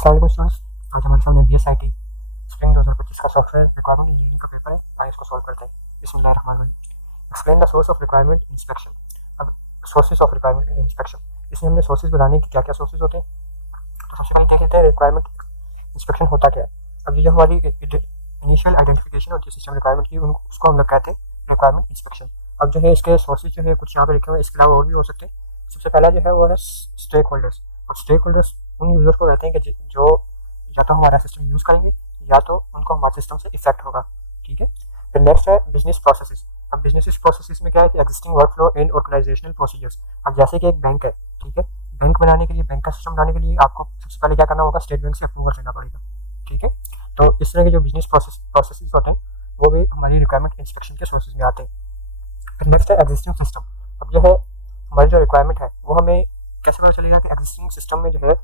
अस्सलाम वालेकुम स्टूडेंट्स, आज हमारे सामने BSIT स्प्रिंग 2025 का सॉफ्टवेयर रिक्वायरमेंट इंजीनियरिंग का पेपर है। आइए इसको सॉल्व करते हैं। बिस्मिल्लाहिर्रहमानिर्रहीम। Explain the source of requirement inspection. अब सोर्सेज ऑफ रिक्वायरमेंट इंस्पेक्शन, इसमें हमने सोर्सेज बताने कि क्या क्या सोर्सेज होते हैं। तो सबसे पहले देख लेते हैं रिक्वायरमेंट इंस्पेक्शन होता क्या है। अब ये जो हमारी इनिशियल आइडेंटिफिकेशन होती है सिस्टम रिक्वायरमेंट की, उसको हम लोग कहते हैं रिक्वायरमेंट इंस्पेक्शन। अब जो है इसके सोर्सेज जो है कुछ यहाँ पे लिखे हुए हैं, इसके अलावा और भी हो सकते हैं। सबसे पहला जो है वो है स्टेक होल्डर्स। और स्टेक होल्डर्स उन यूजर्स को कहते हैं कि जो या तो हमारा सिस्टम यूज़ करेंगे या तो उनको हमारे सिस्टम से इफेक्ट होगा। ठीक है। फिर नेक्स्ट है बिजनेस प्रोसेसेस। अब बिजनेस प्रोसेसेस में क्या है कि एग्जिस्टिंग वर्कफ्लो इन ऑर्गेनाइजेशनल प्रोसीजर्स। अब जैसे कि एक बैंक है, ठीक है, बैंक बनाने के लिए, बैंक का सिस्टम बनाने के लिए आपको सबसे पहले क्या करना होगा, स्टेट बैंक से अप्रूवल लेना पड़ेगा। ठीक है। तो इस तरह के जो बिजनेस प्रोसेसेस होते हैं वो भी हमारी रिक्वायरमेंट इंस्पेक्शन के सोर्सेज में आते हैं। फिर नेक्स्ट है एग्जिस्टिंग सिस्टम। अब जो है हमारी जो रिक्वायरमेंट है वो हमें कैसे पता चलेगा कि एग्जिस्टिंग सिस्टम में जो है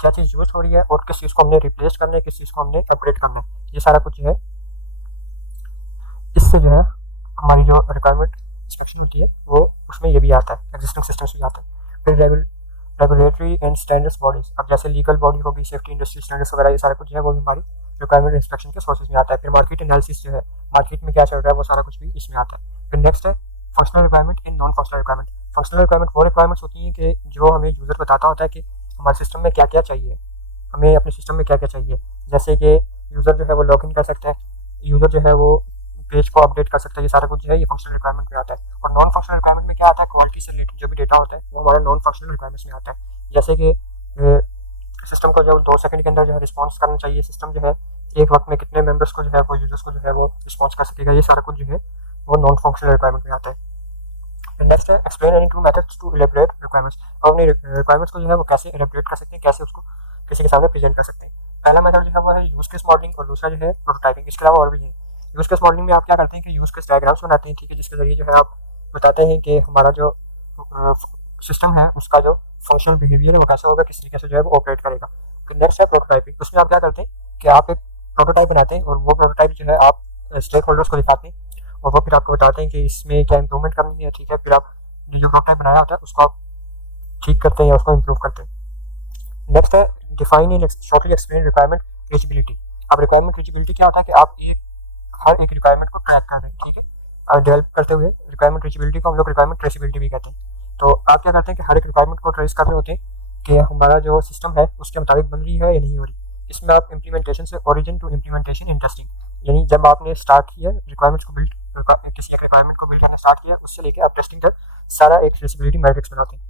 क्या चीज़ यूज हो रही है और किस चीज़ को हमने रिप्लेस करना है, किस चीज़ को हमने अपग्रेड करना है। ये सारा कुछ जो है इससे जो है हमारी जो रिक्वायरमेंट इंस्पेक्शन होती है वो उसमें ये भी आता है, एग्जिस्टिंग सिस्टम से आता है। फिर रेगुलेटरी एंड स्टैंडर्ड्स बॉडीज। अब जैसे लीगल बॉडी होगी, सेफ्टी इंडस्ट्री स्टैंडर्ड्स वगैरह, ये सारा कुछ जो है वो भी हमारी रिक्वायरमेंट इंस्पेक्शन के सोर्सेज में आता है। फिर मार्केट एनालिसिस जो है, मार्केट में क्या चल रहा है वो सारा कुछ भी इसमें आता है। फिर नेक्स्ट है functional requirement in non functional requirement. Functional requirement वो रिक्वायरमेंट्स होती हैं कि जो हमें यूजर बताता होता है कि हमारे सिस्टम में क्या क्या चाहिए, हमें अपने सिस्टम में क्या क्या चाहिए। जैसे कि यूज़र जो है वो लॉग इन कर सकता है, यूज़र जो है वो पेज को अपडेट कर सकता है। ये सारा कुछ जो है ये फंक्शनल रिक्वायरमेंट में आता है। और नॉन फंक्शनल रिक्वायरमेंट में क्या आता है, क्वालिटी से रिलेटेड जो भी डेटा होता है वो हमारा नॉन फंक्शनल रिक्वायरमेंट्स में आता है। जैसे कि सिस्टम को जो 2 सेकंड के अंदर जो है रिस्पॉन्स करना चाहिए, सिस्टम जो है एक वक्त में कितने मेंबर्स को जो है वो यूजर्स को जो है वो रिस्पॉन्स कर सकेगा, ये सारा कुछ जो है वो नॉन फंक्शनल रिक्वायरमेंट में आता है। नेक्स्ट है explain any two methods to elaborate requirements. और अपनी रिक्वायरमेंट्स को जो है वो कैसे इलेबोरेट कर सकते हैं, कैसे उसको किसी के सामने प्रेजेंट कर सकते हैं। पहला मेथड जो है वो है यूज केस मॉडलिंग और दूसरा जो है प्रोटोटाइपिंग। इसके अलावा और भी है। यूज केस मॉडलिंग में आप क्या करते हैं कि यूज केस डायग्राम्स बनाते हैं, ठीक है, जिसके जरिए जो है आप बताते हैं कि हमारा जो सिस्टम है उसका जो फंक्शनल बिहेवियर है वो कैसा होगा, किस तरीके से जो है वो ऑपरेट करेगा। फिर नेक्स्ट है प्रोटोटाइपिंग। उसमें आप क्या करते हैं कि आप एक प्रोटोटाइप बनाते हैं और वो प्रोटोटाइप जो है आप स्टेक होल्डर्स को दिखाते हैं और वो फिर आपको बताते हैं कि इसमें क्या इंप्रूवमेंट करनी है। ठीक है। फिर आप जो प्रोटोटाइप बनाया होता है उसको आप ठीक करते हैं या उसको इम्प्रूव करते हैं। नेक्स्ट है डिफाइन इन शॉर्टली एक्सप्लेन रिक्वायरमेंट रीचेबिलिटी। अब रिक्वायरमेंट रीचेबिलिटी क्या होता है कि आप हर एक रिक्वायरमेंट को ट्रैक कर रहे हैं, ठीक है, और डेवलप करते हुए रिक्वायरमेंट रीचेबिलिटी को हम लोग रिक्वायरमेंट ट्रेसेबिलिटी भी कहते हैं। तो आप क्या करते हैं कि हर एक रिक्वायरमेंट को ट्रेस कर रहे होते हैं कि हमारा जो सिस्टम है उसके मुताबिक बन रही है या नहीं हो रही। इसमें आप इम्प्लीमेंटेशन से origin to implementation in testing, यानी जब आपने स्टार्ट किया रिक्वायरमेंट्स को बिल्ड, किसी एक रिक्वायरमेंट को बिल्ड करना स्टार्ट किया, उससे लेकर आप टेस्टिंग तक सारा एक ट्रेसेबिलिटी मैट्रिक्स बनाते हैं।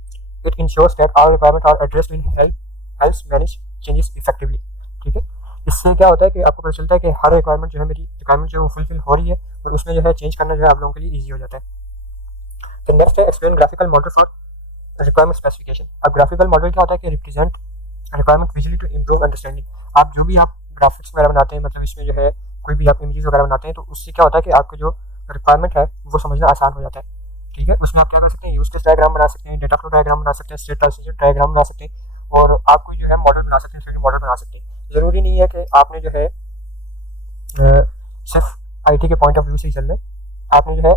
It ensures that all requirement are addressed in helps manage changes effectively. ठीक है। इससे क्या होता है कि आपको पता चलता है कि हर रिक्वायरमेंट जो है, मेरी रिक्वायरमेंट जो है वो फुलफिल हो रही है और उसमें जो है चेंज करना जो है आप लोगों के लिए ईजी हो जाता है। तो नेक्स्ट है explain graphical model for requirement specification. अब ग्राफिकल मॉडल क्या होता है कि represent requirement visually to improve understanding. आप जो भी आप ग्राफिक्स वगैरह बनाते हैं, मतलब इसमें जो है कोई भी आप इमेजेस वगैरह बनाते हैं, तो उससे क्या होता है कि आपको जो रिक्वायरमेंट है वो समझना आसान हो जाता है। ठीक है। उसमें आप क्या कर सकते हैं, यूज केस डायग्राम बना सकते हैं, डेटा फ्लो डायग्राम बना सकते हैं, स्टेट ट्रांजिशन डायग्राम बना सकते हैं और आप कोई जो है मॉडल बना सकते हैं, 3D मॉडल बना सकते हैं। ज़रूरी नहीं है कि आपने जो है सिर्फ IT के पॉइंट ऑफ व्यू से ही चलना है। आपने जो है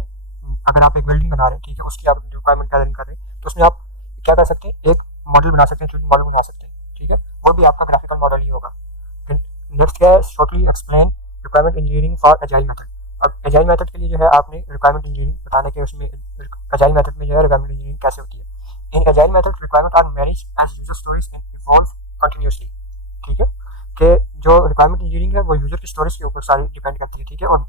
अगर आप एक बिल्डिंग बना रहे हैं, ठीक है, उसकी आप रिक्वायरमेंट गैदरिंग कर रहे हैं, तो उसमें आप क्या कर सकते हैं, एक मॉडल बना सकते हैं, 3D मॉडल बना सकते हैं। ठीक है। वो भी आपका ग्राफिकल मॉडल ही होगा। नेक्स्ट क्या है, shortly explain requirement engineering for agile method. अब एजाइल मेथड के लिए जो है आपने रिक्वायरमेंट इंजीनियरिंग बताने के, उसमें एजाइल मेथड में जो है रिक्वायरमेंट इंजीनियरिंग कैसे होती है। In agile method requirement are manage as user stories and evolve continuously. ठीक है। कि जो रिक्वायरमेंट इंजीनियरिंग है वो यूजर की स्टोरेज के ऊपर सारी डिपेंड करती है। ठीक है। और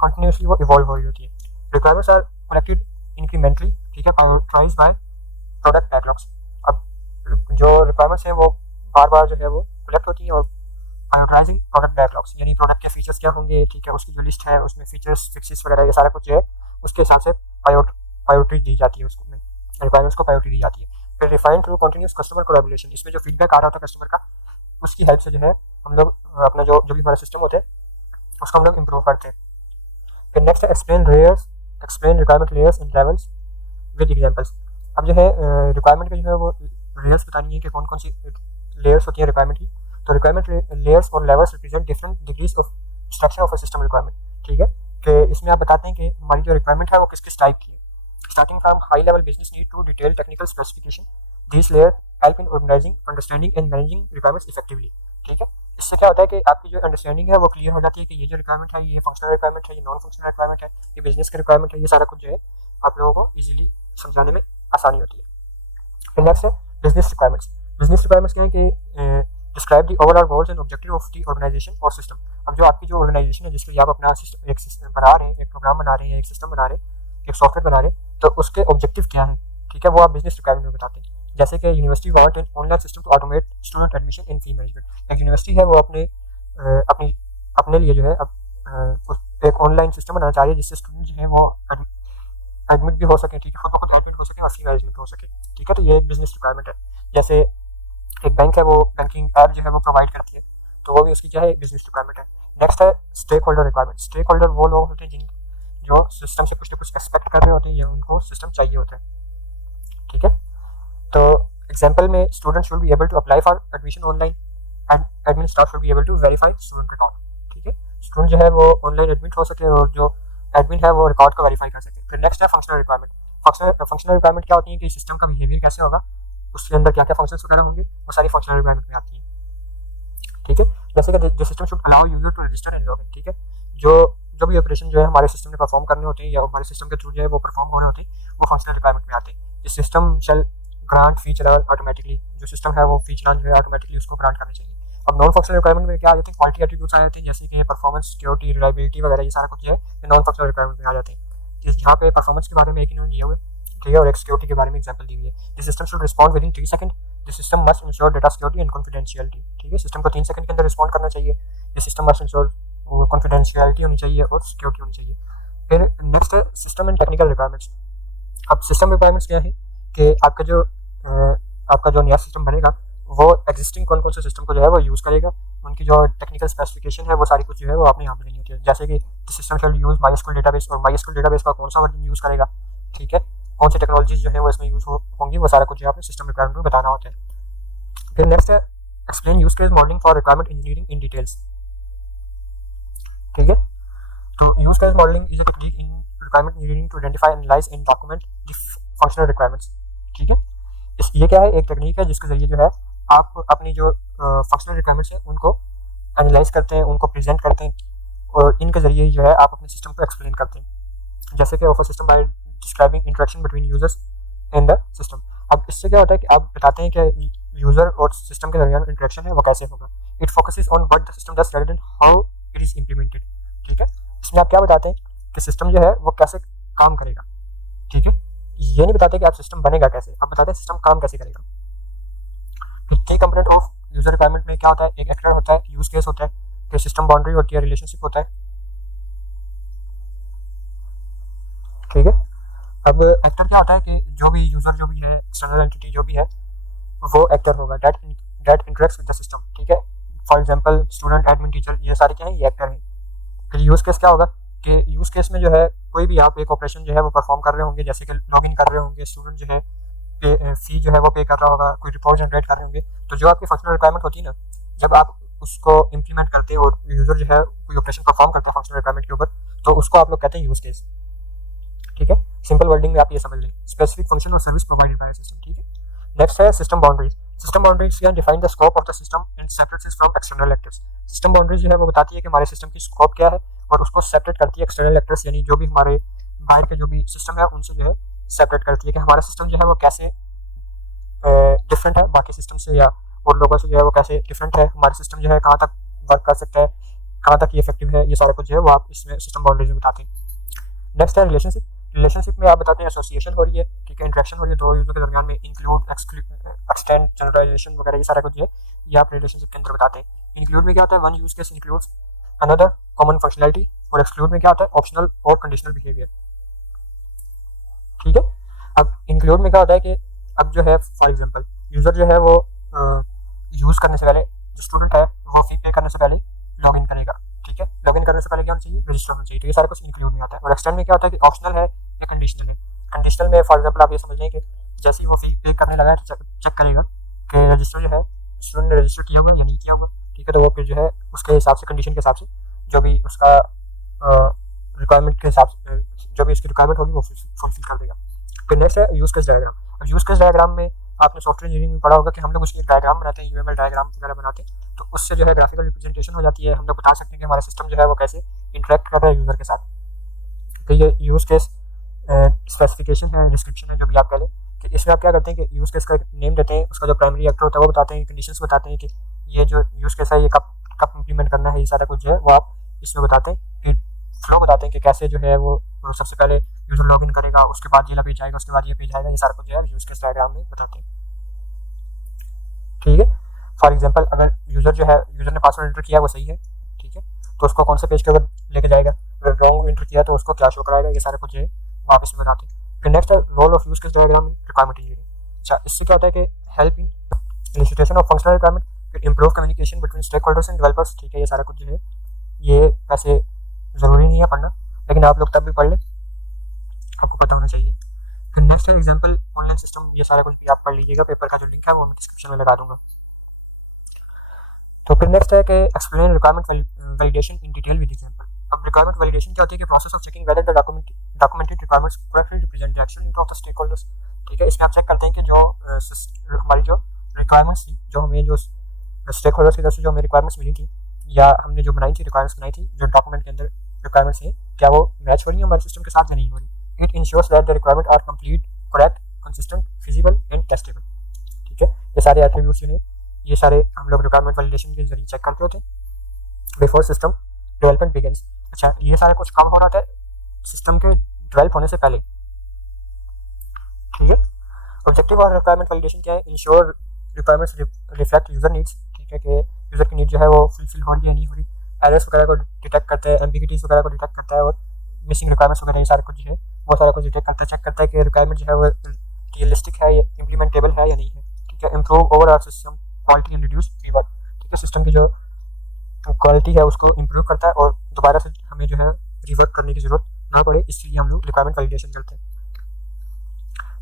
कंटिन्यूसली वो इवॉल्व हो रही होती है। रिक्वायरमेंट्स आर कलेक्टेड इंक्रीमेंटली, ठीक है, प्रायोरिटाइज्ड बाय प्रोडक्ट बैकलॉग्स। अब जो रिक्वायरमेंट्स हैं वो बार बार जो है वो कलेक्ट होती हैं और प्रायोरिटाइजिंग प्रोडक्ट बैकलॉग्स, यानी प्रोडक्ट के फीचर्स क्या होंगे, ठीक है, उसकी जो लिस्ट है उसमें फीचर्स फिक्सेस वगैरह ये सारा कुछ जो है उसके हिसाब से प्रायोरिटी दी जाती है, उसको रिक्वायरमेंट्स को प्रायोरिटी दी जाती है। फिर refine through continuous customer collaboration. इसमें जो फीडबैक आ रहा था कस्टमर का, उसकी हेल्प से जो है हम लोग अपना जो भी हमारा सिस्टम होता है उसको हम लोग इम्प्रूव करते हैं। फिर नेक्स्ट है explain requirement layers and levels with examples. अब जो है रिक्वायरमेंट के जो है वो लेयर्स बतानी है कि कौन कौन सी लेयर्स होती है रिक्वायरमेंट की। तो रिक्वायरमेंट लेयर्स और levels represent different degrees of structure of a system requirement. ठीक है। कि इसमें आप बताते हैं कि हमारी जो रिक्वायरमेंट है वो किस किस टाइप की है, starting from high level business need to detail technical specification. This layer help in organizing, understanding and managing requirements effectively. ठीक है। इससे क्या होता है कि आपकी जो अंडरस्टैंडिंग है वो क्लियर हो जाती है कि ये जो रिक्वायरमेंट है ये फंक्शनल रिक्वायरमेंट है, ये नॉन फंक्शनल रिक्वायरमेंट है, ये बिजनेस की रिक्वायरमेंट है, ये सारा कुछ जो है आप लोगों को ईजिली समझाने में आसानी होती है। फिर नेक्स्ट है बिजनेस रिक्वायरमेंट्स। बिजनेस रिक्वायरमेंट्स क्या है कि describe the overall goals and objective of the organization और सिस्टम। अब जो आपकी जो ऑर्गेनाइजेशन है जिसके लिए आप अपना सिस्टम एक सिस्टम बना रहे हैं, एक प्रोग्राम बना रहे हैं, एक सिस्टम बना रहे हैं, एक सॉफ्टवेयर बना रहे हैं, तो उसके ऑब्जेक्टिव क्या है, ठीक है, वो आप बिजनेस रिक्वायरमेंट में बताते हैं। जैसे कि university want an online system to automate student admission in fee management. एक यूनिवर्सिटी है वो अपने लिए जो है एक ऑनलाइन सिस्टम बनाना चाहिए जिससे स्टूडेंट जो है वो एडमिट भी हो सके, ठीक है, खुद एडमिट हो सके और फी मैनेजमेंट हो सके, ठीक है। तो ये एक बिजनेस रिक्वायरमेंट है। जैसे एक बैंक है वो बैंकिंग ऐप जो है वो प्रोवाइड करती है, तो वो भी उसकी क्या है बिजनेस रिक्वायरमेंट है। नेक्स्ट है stakeholder requirement. Stakeholder वो लोग होते हैं जिन जो सिस्टम से कुछ ना कुछ एक्सपेक्ट कर रहे होते हैं या उनको सिस्टम चाहिए होता है, ठीक है। तो एग्जाम्पल में student should be able to apply for admission online and admin staff should be able to verify student record, ठीक है। स्टूडेंट जो है वो ऑनलाइन एडमिट हो सके और जो एडमिन है वो रिकॉर्ड को वेरीफाई कर सके। फिर नेक्स्ट है फंक्शनल रिक्वायरमेंट। फंक्शनल रिक्वायरमेंट क्या होती है कि सिस्टम का बिहेवियर कैसे होगा, उसके अंदर क्या क्या फंक्शंस वगैरह होंगे, वो सारी फंक्शनल रिक्वायरमेंट में आती है, ठीक है। जैसे कि जो system should allow user to register and login, ठीक है। जो भी ऑपरेशन जो है हमारे सिस्टम ने परफॉर्म करने होते हैं या हमारे सिस्टम के थ्रू जो है वो परफॉर्म होने होती है, वो फंक्शनल रिक्वायरमेंट में आती है। जिस सिस्टम शैल ग्रांट फीचर ऑटोमेटिकली, जो सिस्टम है वो फीचर जो है ऑटोमेटिकली उसको ग्रांट करनी चाहिए। अब नॉन फंक्शनल रिक्वायरमेंट में क्या आ जाते हैं, क्वालिटी एट्रीब्यूट्स आ जाते हैं, जैसे कि परफॉर्मेंस, सिक्योरिटी, रिलायबिलिटी वगैरह, ये सारा कुछ जो है नॉन फंक्शनल रिक्वायरमेंट में आ जाते हैं। जहाँ पे परफॉर्मेंस के बारे में एक इन्होंने दिया हुआ है, ठीक है, और एक सिक्योरिटी के बारे में एग्जांपल दी हुई है। The system should respond with in 3 second. The system must ensure data security and confidentiality, ठीक है। सिस्टम को 3 सेकंड के अंदर रिस्पॉन्ड करना चाहिए। The system must ensure confidentiality होनी चाहिए और सिक्योरिटी होनी चाहिए। फिर नेक्स्ट है सिस्टम एंड टेक्निकल रिक्वायरमेंट्स। अब सिस्टम रिक्वायरमेंट्स क्या है कि आपका जो नया सिस्टम बनेगा वो एग्जिस्टिंग कौन कौन से सिस्टम को जो है वो यूज़ करेगा, उनकी जो टेक्निकल स्पेसिफिकेशन है वो सारी कुछ जो है वो आपने यहाँ पर देनी होती है। जैसे कि सिस्टम शैल यूज़ MySQL डेटाबेस, और MySQL डेटाबेस का कौन सा वर्जन यूज़ करेगा, ठीक है, कौन सी टेक्नोलॉजीज जो है वो इसमें यूज़ होंगी, वो सारा कुछ जो आपने सिस्टम रिक्वायरमेंट में बताना होता है। फिर नेक्स्ट है explain use case modelling for requirement engineering in details, ठीक है। तो use case modelling is a technique in requirement engineering to identify, analyse and document the functional requirements, ठीक है। ये क्या है, एक टेक्निक है जिसके जरिए जो है आप अपनी जो फंक्शनल रिक्वायरमेंट्स हैं उनको एनालाइज करते हैं, उनको प्रेजेंट करते हैं, और इनके जरिए जो है आप अपने सिस्टम को एक्सप्लेन करते हैं। जैसे कि offer system by describing interaction between users and the system. अब इससे क्या होता है कि आप बताते हैं कि यूजर और सिस्टम के दरमियान इंटरेक्शन है वो कैसे होगा। It focuses on what the system does rather than how it is implemented, ठीक है। इसमें आप क्या बताते हैं कि सिस्टम जो है वो कैसे काम करेगा, ठीक है। ये नहीं बताते कि आप सिस्टम बनेगा कैसे, आप बताते हैं सिस्टम काम कैसे करेगा। की कंपोनेंट ऑफ यूजर रिक्वायरमेंट में क्या होता है, एक एक्टर होता है, यूज केस होता है, फिर सिस्टम बाउंड्री होती है, रिलेशनशिप होता है, ठीक है। अब एक्टर क्या होता है कि जो भी यूजर जो भी है, एक्सटर्नल एंटिटी जो भी है वो एक्टर होगा, that interacts with the system, ठीक है। For example student, admin, teacher, ये सारे क्या है, ये एक्टर है। फिर यूज केस क्या होगा कि यूज केस में जो है कोई भी आप एक ऑपरेशन जो है वो परफॉर्म कर रहे होंगे, जैसे कि लॉगिन कर रहे होंगे, स्टूडेंट जो है फी जो है वो पे कर रहा होगा, कोई रिपोर्ट जनरेट कर रहे होंगे, तो जो आपकी फंक्शनल रिक्वायरमेंट होती है ना, जब आप उसको इंप्लीमेंट करते हैं और यूजर जो है कोई ऑपरेशन परफॉर्म करते हैं फंक्शनल रिक्वायरमेंट के ऊपर, तो उसको आप लोग कहते हैं यूज केस, ठीक है। सिंपल वर्डिंग में आप ये समझ लें, स्पेसिफिक फंक्शन और सर्विस प्रोवाइडेड बाय सिस्टम, ठीक है। नेक्स्ट है system boundaries. System boundaries can define the scope of the system and separates it from external actors. System boundaries जो है वो बताती है कि हमारे सिस्टम की स्कोप क्या है और उसको सेपरेट करती है एक्सटर्नल एक्टर्स, यानी जो भी हमारे बाहर के जो भी सिस्टम है उनसे जो है सेपरेट करती है कि हमारा सिस्टम जो है वो कैसे डिफरेंट है बाकी सिस्टम से, या और लोगों से जो है वो कैसे डिफरेंट है, हमारा सिस्टम जो है कहाँ तक वर्क कर सकता है, कहाँ तक ये इफेक्टिव है, ये सारा कुछ जो है वो आप इसमें सिस्टम बाउंड्रीज में बताते हैं। नेक्स्ट है रिलेशनशिप। रिलेशनशिप में आप बताते हैं एसोसिएशन हो रही है, ठीक है, इंटरेक्शन हो रही है दो यूजर के दरमियान में, इंक्लूड, एक्सटेंड, जनरलाइजेशन वगैरह, ये सारा कुछ जो है ये आप रिलेशनशिप के अंदर बताते हैं। इंक्लूड में क्या होता है, one use case includes another common functionality, और एक्सक्लूड में क्या होता है, ऑप्शनल और कंडीशनल बिहेवियर, ठीक है। अब इंक्लूड में क्या होता है कि अब जो है फॉर एग्जांपल यूजर जो है वो यूज करने से पहले, जो स्टूडेंट है वो फी पे करने से पहले लॉगिन करेगा, ठीक है। लॉगिन करने से पहले क्या होना चाहिए, रजिस्टर होना चाहिए, तो ये सारा कुछ इंक्लूड में आता है। और एक्सटेंड में क्या होता है कि ऑप्शनल है या कंडीशनल है। कंडीशनल में फॉर एग्जांपल आप ये समझ लें कि जैसे ही वो फी पे करने लगा है तो चेक करेगा कि रजिस्टर जो है स्टूडेंट ने रजिस्टर किया होगा या नहीं किया होगा, ठीक है। तो वो फिर जो है उसके हिसाब से, कंडीशन के हिसाब से, जो भी उसका रिक्वायरमेंट के हिसाब से जो भी उसकी रिक्वायरमेंट होगी वो फुलफिल कर देगा। फिर नेक्स्ट है यूज केस डायग्राम। अब यूज केस डायग्राम में आपने सॉफ्टवेयर इंजीनियरिंग में पढ़ा होगा कि हम लोग उसकी डायग्राम बनाते हैं, यूएमएल डायग्राम वगैरह बनाते हैं, तो उससे जो है ग्राफिकल रिप्रेजेंटेशन हो जाती है, हम लोग बता सकते हैं कि हमारा सिस्टम जो है वो कैसे इंटरेक्ट कर रहा है यूज़र के साथ। तो ये यूज़ केस स्पेसिफिकेशन है, डिस्क्रिप्शन है, जो भी आप कह लें, कि इसमें आप क्या करते हैं कि यूज़ केस का नेम देते हैं, उसका जो प्राइमरी एक्टर होता है वो बताते हैं, कंडीशंस बताते हैं कि ये जो यूज़ केस है ये कब कब इम्प्लीमेंट करना है, ये सारा कुछ जो है वो आप इसमें बताते हैं। फिर फ्लो बताते हैं कि कैसे जो है वो सबसे पहले यूज़र लॉगिन करेगा, उसके बाद ये पेज आएगा, उसके बाद ये पेज आएगा, ये सारा कुछ जो है यूज़ केस डायग्राम में बताते हैं। ठीक है, फॉर एग्जांपल अगर यूज़र जो है यूज़र ने पासवर्ड एंटर किया वो सही है, ठीक है, तो उसको कौन से पेज के ऊपर लेके जाएगा, अगर रॉन्ग एंटर किया तो उसको क्या शो कराएगा, ये सारा कुछ जो है आप इसमें बताते हैं। फिर नेक्स्ट है role of use case diagram in requirement engineering. अच्छा, इससे क्या होता है कि help in elicitation of functional requirement, फिर improve communication between stakeholders and developers. ठीक है, ये सारा कुछ जो है ये वैसे ज़रूरी नहीं है पढ़ना, लेकिन आप लोग तब भी पढ़ लें, आपको पता होना चाहिए। फिर नेक्स्ट है एग्जाम्पल ऑनलाइन सिस्टम, ये सारा कुछ भी आप पढ़ लीजिएगा, पेपर का जो लिंक है वो मैं डिस्क्रिप्शन में लगा दूंगा। तो फिर नेक्स्ट है कि explain requirement validation in detail with example. अब रिक्वायरमेंट वैलिडेशन क्या होती है कि process of checking whether the documented requirements correctly represent the action of the stakeholders. ठीक है, इसमें आप चेक करते हैं कि जो हमारी जो रिक्वायरमेंट्स थी, जो हमें जो स्टेक होल्डर्स की तरफ से जो हमें रिक्वायरमेंट्स मिली थी या हमने जो बनाई थी रिक्वायरमेंट्स बनाई थी, जो डॉक्यूमेंट के अंदर रिक्वायरमेंट्स हैं, क्या वो मैच हो रही है हमारे सिस्टम के साथ या नहीं हो रही। It ensures that the requirement are complete, correct, consistent, feasible and testable. ठीक है, ये सारे एट्रीब्यूट्स हैं, ये सारे हम लोग रिक्वायरमेंट वैलिडेशन के जरिए चेक करते होते हैं बिफोर सिस्टम डेवलपमेंट बिगिंस। अच्छा, ये सारा कुछ कब हो रहा था, सिस्टम के डेवलप होने से पहले। ठीक है, ऑब्जेक्टिव और रिक्वायरमेंट वैलिडेशन क्या है, ensure requirements reflect user needs. ठीक है, कि यूजर की नीड जो है वो फुलफिल हो रही है नहीं हो रही, एरर्स वगैरह को डिटेक्ट करता है, एम्बिगिटीज वगैरह को डिटेक्ट करता है, और मिसिंग रिक्वायरमेंट्स वगैरह ये सारा कुछ जो है वो सारा कुछ डिटेक्ट करता है, चेक करता है कि रिक्वायरमेंट जो है वो रियलिस्टिक है, ये इम्प्लीमेंटेबल है या नहीं है। ठीक है, improve overall system quality and reduce rework. ठीक है, सिस्टम की जो क्वालिटी है उसको इम्प्रूव करता है और दोबारा से हमें जो है रिवर्क करने की जरूरत ना पड़े, इसलिए हम लोग रिक्वायरमेंट वैलिडेशन करते हैं।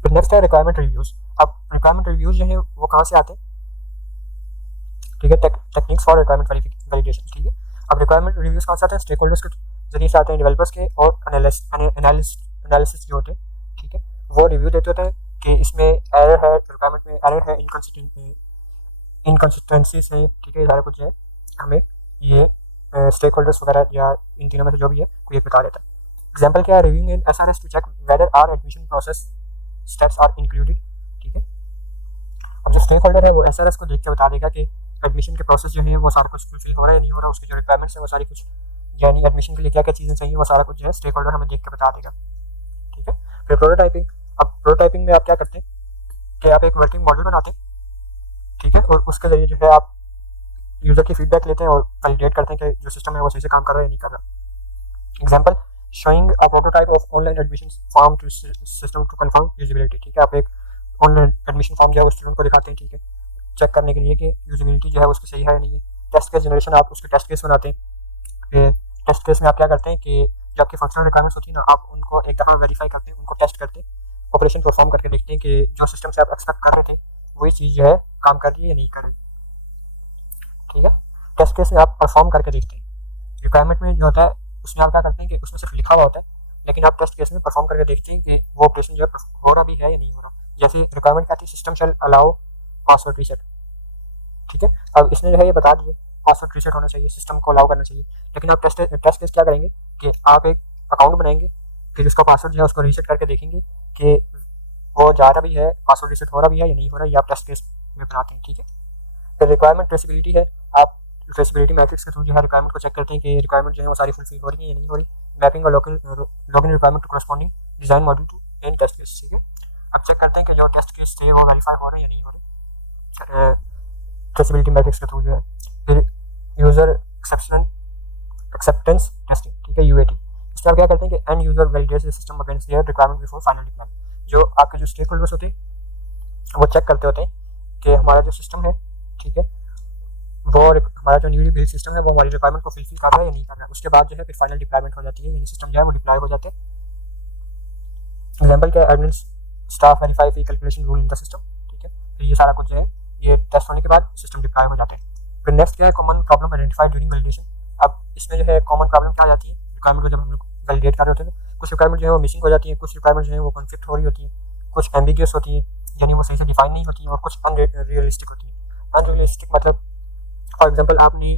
फिर नेक्स्ट है रिक्वायरमेंट रिव्यूज। अब रिक्वायरमेंट रिव्यूज जो है वो कहाँ से आते हैं, ठीक है, टेक्निक्स फॉर रिक्वायरमेंट वैलिडेशन। ठीक है, अब रिक्वायरमेंट रिव्यूज कहाँ से आते हैं, स्टेक होल्डर्स के जरिए से आते हैं, डेवलपर्स के और एनालिसिस जो होते हैं। ठीक है, वो रिव्यू देते होते हैं कि इसमें एरर है, रिक्वायरमेंट में एरर है, इनकन्सिस्टेंसीज है। ठीक है, सारा कुछ है हमें ये स्टेक होल्डर्स वगैरह या इन तीनों में से जो भी है कोई एक बता देता है। एग्जाम्पल क्या है, reviewing in SRS to check whether are admission process steps are included. ठीक है, अब जो स्टेक होल्डर है वो एसआरएस को देख के बता देगा कि एडमिशन के प्रोसेस जो है वो सारा कुछ फुलफिल हो रहा है या नहीं हो रहा, उसकी जो रिक्वायरमेंट्स है वो सारी कुछ, यानी एडमिशन के लिए क्या क्या चीज़ें चाहिए वो सारा कुछ जो है स्टेक होल्डर हमें देख के बता देगा। ठीक है, फिर प्रोटोटाइपिंग। अब प्रोटोटाइपिंग में आप क्या करते हैं कि आप एक वर्किंग मॉडल बनाते हैं, ठीक है, और उसके जरिए जो है आप यूजर की फीडबैक लेते हैं और वैलिडेट करते हैं कि जो सिस्टम है वो सही से काम कर रहा है या नहीं कर रहा। Example, showing a prototype of online admission form to system to confirm usability. ठीक है, आप एक ऑनलाइन एडमिशन फॉर्म जो है वो स्टूडेंट को दिखाते हैं, ठीक है, चेक करने के लिए कि यूजेबिलिटी जो है उसकी सही है या नहीं है। टेस्ट केस जनरेशन, आप उसके टेस्ट केस बनाते हैं। टेस्ट केस में आप क्या करते हैं कि जो आपकी फंक्शनल रिक्वायरमेंट्स होती है ना, आप उनको एक दफ़ा वेरीफाई करते हैं, उनको टेस्ट करते हैं, ऑपरेशन परफॉर्म करके देखते हैं कि जो सिस्टम से आप एक्सपेक्ट कर रहे थे वही चीज़ जो है काम कर रही है या नहीं कर रही। ठीक है, टेस्ट केस में आप परफॉर्म करके देखते हैं। रिक्वायरमेंट में जो होता है उसमें आप क्या करते हैं कि उसमें सिर्फ लिखा हुआ होता है, लेकिन आप टेस्ट केस में परफॉर्म करके देखते हैं कि वो ऑपरेशन जो है हो रहा भी है या नहीं हो रहा। जैसे रिक्वायरमेंट क्या थी, सिस्टम शैल अलाउ पासवर्ड रीसेट। ठीक है, अब इसने जो है ये बता दिया पासवर्ड रीसेट होना चाहिए, सिस्टम को अलाउ करना चाहिए, लेकिन आप टेस्ट केस क्या करेंगे कि आप एक अकाउंट बनाएंगे, फिर उसका पासवर्ड जो है उसको रीसेट करके देखेंगे कि वो जा रहा भी है, पासवर्ड रीसेट हो रहा भी है या नहीं हो रहा, ये आप टेस्ट केस में बनाते हैं। ठीक है, फिर रिक्वायरमेंट ट्रेसिबिलिटी है, आप ट्रेसिबिलिटी मैट्रिक्स के थ्रू जो है रिक्वायरमेंट को चेक करते हैं कि रिक्वायरमेंट जो है वो सारी फुलफिल हो रही है या नहीं हो रही। मैपिंग और login requirement to corresponding design model to an test case. ठीक है, अब चेक करते हैं कि जो टेस्ट केस थे वो वेरीफाई हो रहे हैं या नहीं हो रहे ट्रेसिबिलिटी मैट्रिक्स के थ्रू जो है। फिर यूजर एक्सेप्टेंस टेस्टिंग, ठीक है, यूएटी। इसमें आप क्या करते हैं कि and user validates the system against their requirement before final deployment. जो आपके जो स्टेक होल्डर्स होते हैं वो चेक करते होते हैं कि हमारा जो सिस्टम है, ठीक है, वो हमारा जो न्यूली बिल्ड सिस्टम है वो हमारी रिक्वायरमेंट को फुलफिल कर रहा है या नहीं कर रहा है। उसके बाद जो है फिर फाइनल डिप्लॉयमेंट हो जाती है, यानी सिस्टम जो है वो डिप्लॉय हो जाते हैं। एग्जाम्पल क्या है, admin staff verify fee calculation rule in the system. ठीक है, फिर ये सारा कुछ जो है ये टेस्ट होने के बाद सिस्टम डिप्लॉय हो जाते हैं। फिर नेक्स्ट क्या है, common problem identify during validation. अब इसमें जो है कॉमन प्रॉब्लम क्या आ जाती है, रिक्वायरमेंट को जब हम लोग वैलिडेट कर रहे होते हैं ना, कुछ रिक्वायरमेंट जो है वो मिसिंग हो जाती है, कुछ रिक्वायरमेंट जो है वो कॉन्फ्लिक्ट हो रही होती है, कुछ एम्बिगियस होती है, यानी वो सही से डिफाइन नहीं होती है, और कुछ अनरियलिस्टिक होती है। अनरियलिस्टिक मतलब फॉर एग्जांपल आपने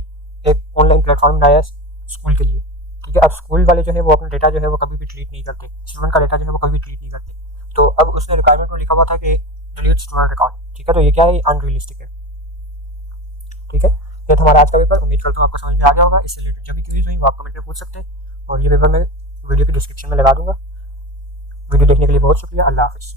एक ऑनलाइन प्लेटफॉर्म बनाया स्कूल के लिए, ठीक है। अब स्कूल वाले जो है वो अपना डेटा जो है वो कभी भी ट्रीट नहीं करते, स्टूडेंट का डेटा जो है वो कभी भी ट्रीट नहीं करते। तो अब उसने रिक्वायरमेंट में लिखा हुआ था कि डिलीट स्टूडेंट रिकॉर्ड, ठीक है। तो ये क्या है, अनरियलिस्टिक है, ठीक है। ये था हमारा आज का पेपर। उम्मीद करता हूँ आपको समझ में आ गया होगा। इससे रिलेटेड जब भी क्वेरीज हुई वो आप कमेंट में पूछ सकते हैं और ये पेपर मैं वीडियो की डिस्क्रिप्शन में लगा दूंगा। वीडियो देखने के लिए बहुत शुक्रिया। अल्लाह हाफिज़।